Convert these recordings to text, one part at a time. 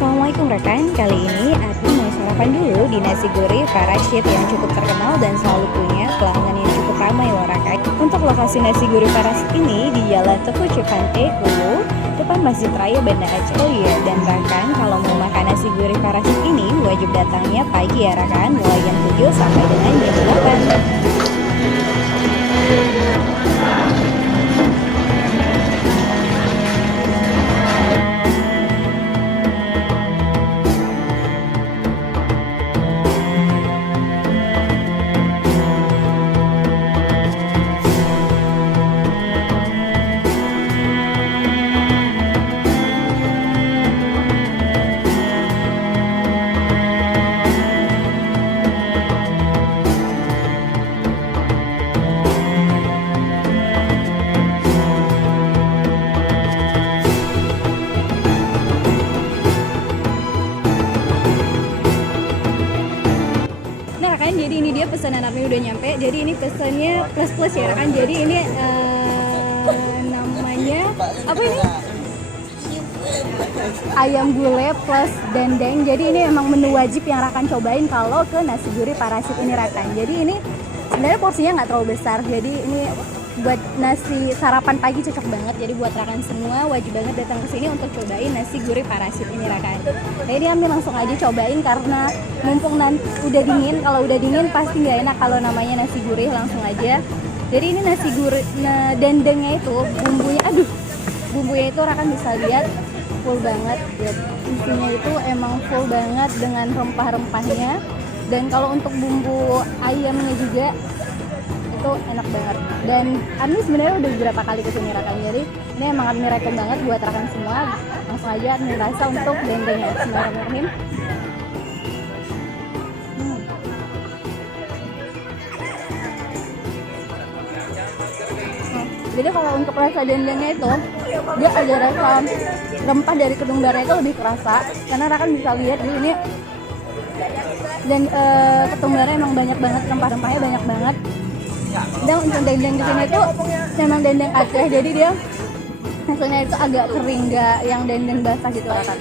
Assalamualaikum rekan, kali ini aku mau sarapan dulu di nasi gurih Pak Rashid yang cukup terkenal dan selalu punya pelanggan yang cukup ramai loh rekan. Untuk lokasi nasi gurih Pak Rashid ini di Jalan Teguh Cipante, Hulu, depan Masjid Raya Banda Aceh. Oh iya, dan rekan kalau mau makan nasi gurih Pak Rashid ini wajib datangnya pagi ya rekan, mulai jam 7 sampai dengan jam 8. Jadi ini dia pesanan kami udah nyampe. Jadi ini pesannya plus ya kan. Jadi ini namanya apa ini? Ayam gulai plus dendeng. Jadi ini emang menu wajib yang Rakan cobain kalau ke nasi gurih Pak Rashid ini Rakan. Jadi ini sebenarnya porsinya nggak terlalu besar. Jadi ini buat nasi sarapan pagi cocok banget. Jadi buat Rakan semua wajib banget datang ke sini untuk cobain nasi gurih Pak Rashid ini Rakan. Jadi kami langsung aja cobain karena mumpung nanti udah dingin. Kalau udah dingin pasti nggak enak kalau namanya nasi gurih, langsung aja. Jadi ini nasi gurih dendengnya itu bumbunya itu Rakan bisa lihat full banget. Ya, isinya itu emang full banget dengan rempah-rempahnya. Dan kalau untuk bumbu ayamnya juga itu enak banget. Dan kami sebenarnya udah beberapa kali kesini Rakan, jadi ini emang kami rekom banget buat Rakan semua. Langsung aja kami rasa untuk dendengnya. Bismillahirrahmanirrahim. Jadi kalau untuk rasa dendengnya itu dia ada rasa rempah dari ketumbarnya itu lebih kerasa, karena Rakan bisa lihat di ini dan ketumbarnya emang banyak banget, rempah-rempahnya banyak banget. Dan untuk dendeng di sini tuh memang dendeng Aceh, jadi dia hasilnya itu agak kering, nggak yang dendeng basah gitu Rakan.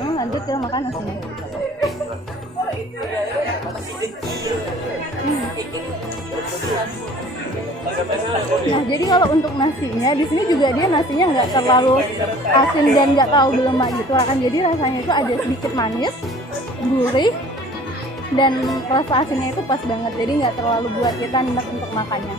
Lanjut kita makan nasinya. Nah, jadi kalau untuk nasinya di sini juga dia nasinya nggak terlalu asin dan nggak terlalu berlemak gitu Rakan. Jadi rasanya itu ada sedikit manis, gurih, dan rasa asinnya itu pas banget, jadi nggak terlalu buat kita enak untuk makannya.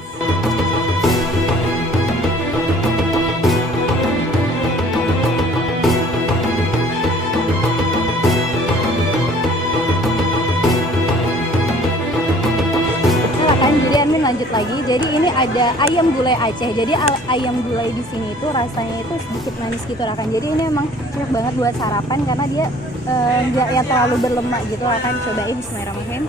Jadi Amin lanjut lagi. Jadi ini ada ayam gulai Aceh. Jadi ayam gulai di sini itu rasanya itu sedikit manis gitu Rakan. Jadi ini emang cocok banget buat sarapan karena dia nggak ya terlalu berlemak gitu Rakan. Cobain, bismillahirrahmanirrahim.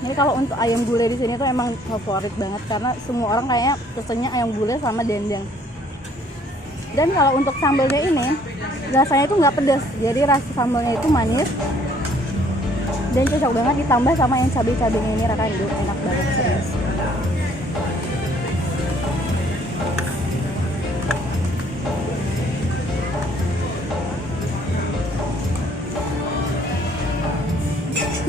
Jadi kalau untuk ayam gulai di sini tuh emang favorit banget karena semua orang kayaknya pesennya ayam gulai sama dendeng. Dan kalau untuk sambalnya ini rasanya itu nggak pedas, jadi rasa sambalnya itu manis dan cocok banget ditambah sama yang cabai-cabainya ini Rakan. Enak banget serius.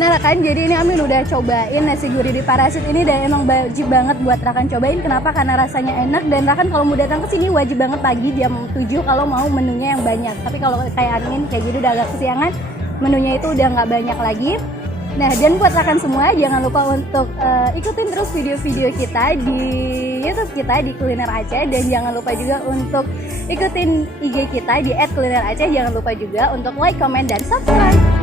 Nah Rakan, jadi ini Amin udah cobain nasi gurih di Pak Rashid ini dan emang wajib banget buat Rakan cobain. Kenapa? Karena rasanya enak dan Rakan kalau mau datang ke sini wajib banget pagi jam 7 kalau mau menunya yang banyak. Tapi kalau kayak Amin kayak gitu udah agak kesiangan, menunya itu udah nggak banyak lagi. Nah, dan buat Rakan semua jangan lupa untuk ikutin terus video-video kita di YouTube kita di Kuliner Aceh, dan jangan lupa juga untuk ikutin IG kita di @kulineraceh. Jangan lupa juga untuk like, comment, dan subscribe.